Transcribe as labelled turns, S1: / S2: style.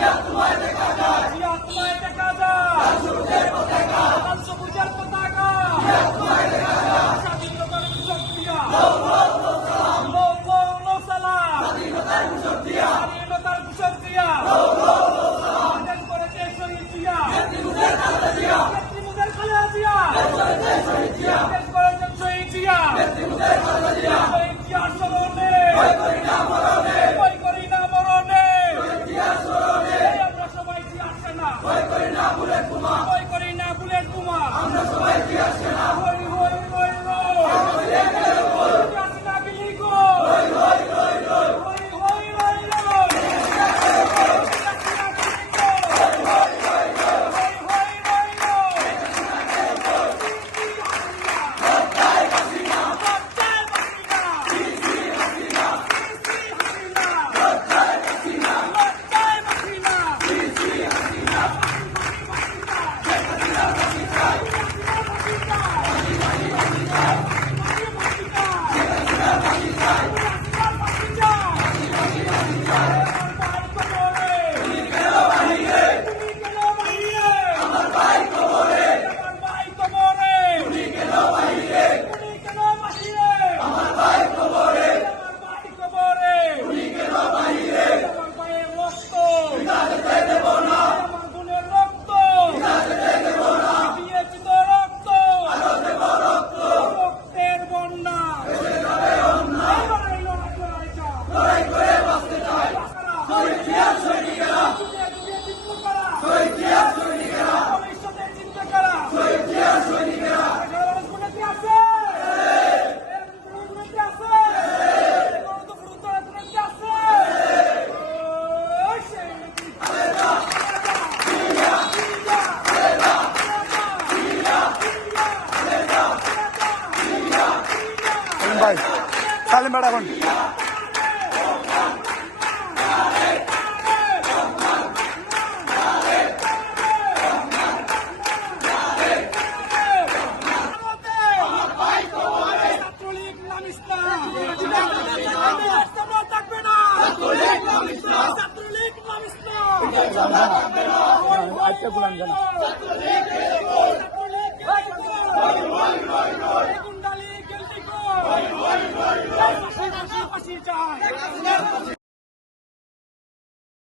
S1: Yeah, the lie that God died. Chhatra League নাম ইসলাম আচ্ছা বললাম জানা ফাঁসি চাই